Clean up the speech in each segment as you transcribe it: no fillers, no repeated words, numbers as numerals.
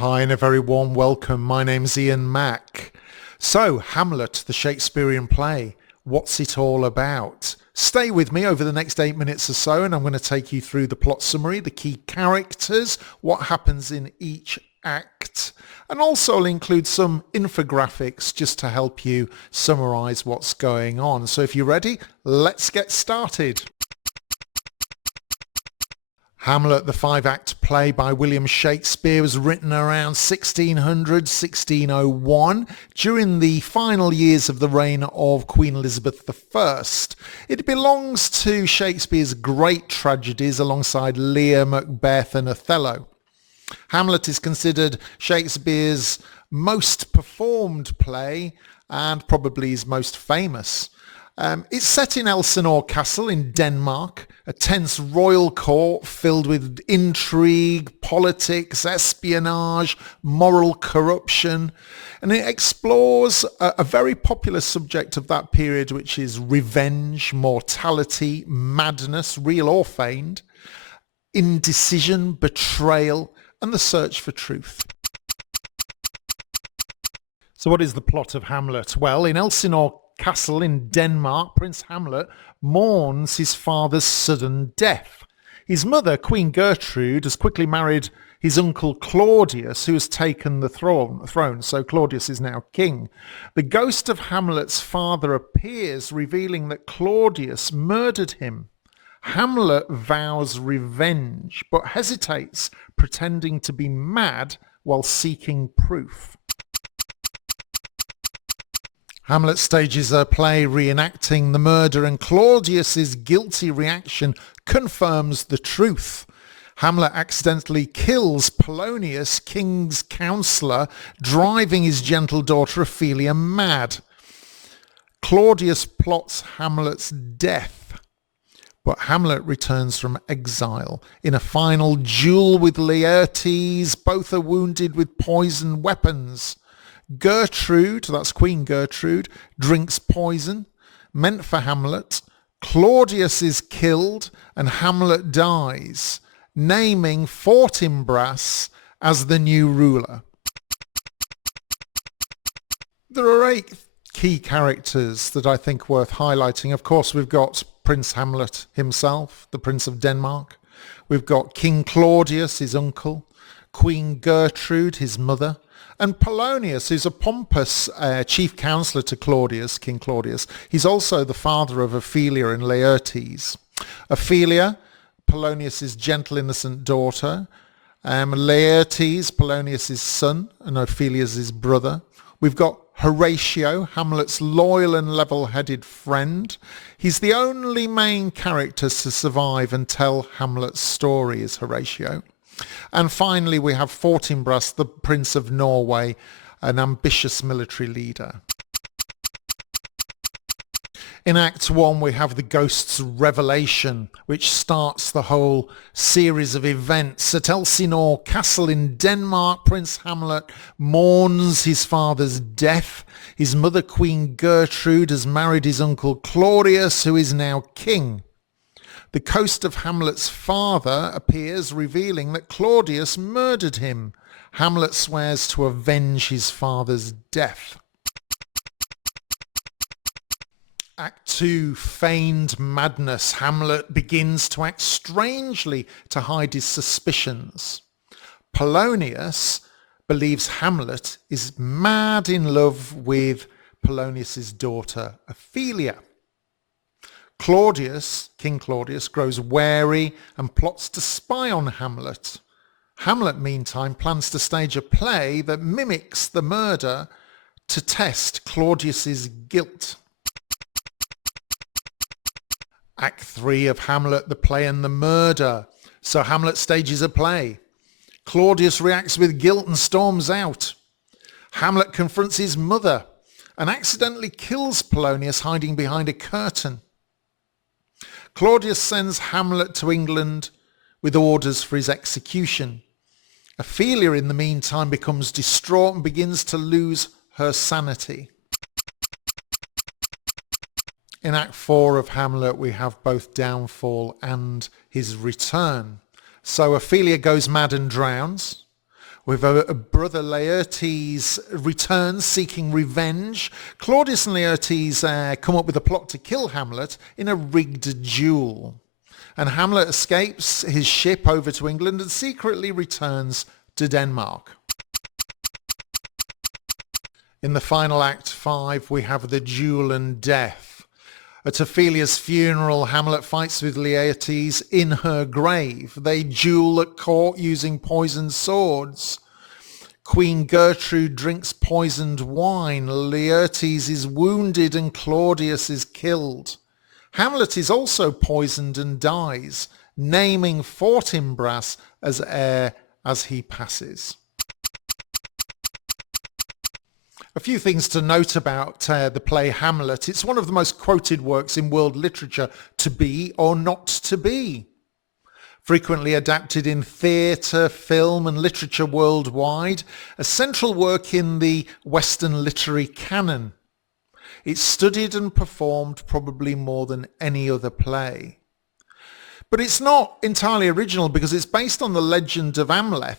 Hi and a very warm welcome. My name's Ian Mack. So, Hamlet, the Shakespearean play. What's it all about? Stay with me over the next 8 minutes or so and I'm going to take you through the plot summary, the key characters, what happens in each act, and also I'll include some infographics just to help you summarize what's going on. So if you're ready, let's get started. Hamlet, the five-act play by William Shakespeare, was written around 1600-1601 during the final years of the reign of Queen Elizabeth I. It belongs to Shakespeare's great tragedies alongside Lear, Macbeth and Othello. Hamlet is considered Shakespeare's most performed play and probably his most famous. It's set in Elsinore Castle in Denmark, a tense royal court filled with intrigue, politics, espionage, moral corruption, and it explores a very popular subject of that period, which is revenge, mortality, madness, real or feigned, indecision, betrayal, and the search for truth. So what is the plot of Hamlet? Well, in Elsinore Castle in Denmark, Prince Hamlet mourns his father's sudden death. His mother, Queen Gertrude, has quickly married his uncle Claudius, who has taken the throne, so Claudius is now king. The ghost of Hamlet's father appears, revealing that Claudius murdered him. Hamlet vows revenge, but hesitates, pretending to be mad while seeking proof. Hamlet stages a play reenacting the murder, and Claudius's guilty reaction confirms the truth. Hamlet accidentally kills Polonius, king's counsellor, driving his gentle daughter Ophelia mad. Claudius plots Hamlet's death, but Hamlet returns from exile. In a final duel with Laertes, both are wounded with poisoned weapons. Gertrude, that's Queen Gertrude, drinks poison meant for Hamlet. Claudius is killed and Hamlet dies, naming Fortinbras as the new ruler. There are 8 key characters that I think worth highlighting. Of course, we've got Prince Hamlet himself, the Prince of Denmark. We've got King Claudius, his uncle, Queen Gertrude, his mother, and Polonius, who's a pompous chief counsellor to Claudius, King Claudius. He's also the father of Ophelia and Laertes. Ophelia, Polonius's gentle, innocent daughter. Laertes, Polonius's son, and Ophelia's his brother. We've got Horatio, Hamlet's loyal and level-headed friend. He's the only main character to survive and tell Hamlet's story, is Horatio. And finally, we have Fortinbras, the Prince of Norway, an ambitious military leader. In Act 1, we have the ghost's revelation, which starts the whole series of events. At Elsinore Castle in Denmark, Prince Hamlet mourns his father's death. His mother, Queen Gertrude, has married his uncle Claudius, who is now king. The ghost of Hamlet's father appears, revealing that Claudius murdered him. Hamlet swears to avenge his father's death. Act 2, feigned madness. Hamlet begins to act strangely to hide his suspicions. Polonius believes Hamlet is mad in love with Polonius's daughter, Ophelia. Claudius, King Claudius, grows wary and plots to spy on Hamlet. Hamlet, meantime, plans to stage a play that mimics the murder to test Claudius's guilt. Act 3 of Hamlet, the play and the murder. So Hamlet stages a play. Claudius reacts with guilt and storms out. Hamlet confronts his mother and accidentally kills Polonius hiding behind a curtain. Claudius sends Hamlet to England with orders for his execution. Ophelia, in the meantime, becomes distraught and begins to lose her sanity. In Act 4 of Hamlet, we have both downfall and his return. So Ophelia goes mad and drowns. With a brother Laertes returns seeking revenge. Claudius and Laertes come up with a plot to kill Hamlet in a rigged duel. And Hamlet escapes his ship over to England and secretly returns to Denmark. In the final Act 5, we have the duel and death. At Ophelia's funeral, Hamlet fights with Laertes in her grave. They duel at court using poisoned swords. Queen Gertrude drinks poisoned wine. Laertes is wounded and Claudius is killed. Hamlet is also poisoned and dies, naming Fortinbras as heir as he passes. A few things to note about the play Hamlet. It's one of the most quoted works in world literature, to be or not to be. Frequently adapted in theatre, film and literature worldwide, a central work in the Western literary canon. It's studied and performed probably more than any other play. But it's not entirely original because it's based on the legend of Hamlet,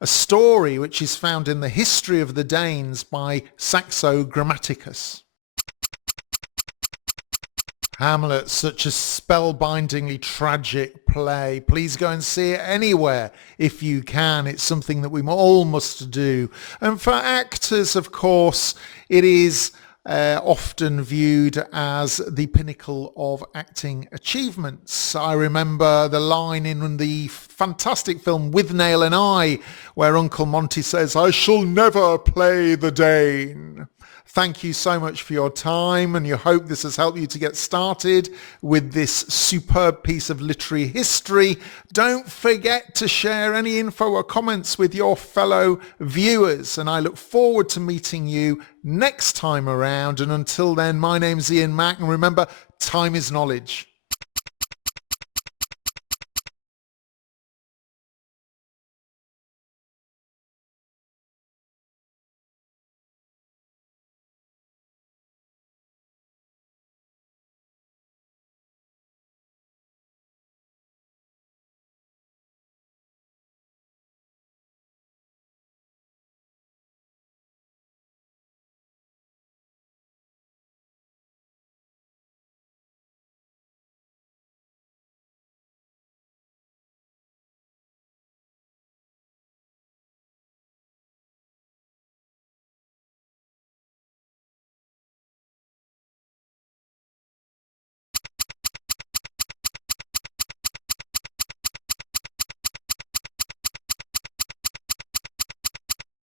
a story which is found in the History of the Danes by Saxo Grammaticus. Hamlet, such a spellbindingly tragic play. Please go and see it anywhere if you can. It's something that we all must do. And for actors, of course, it is often viewed as the pinnacle of acting achievements. I remember the line in the fantastic film With Nail and I, where Uncle Monty says, "I shall never play the Dane." Thank you so much for your time, and you hope this has helped you to get started with this superb piece of literary history. Don't forget to share any info or comments with your fellow viewers, and I look forward to meeting you next time around. And until then, my name's Ian Mack, and remember, time is knowledge.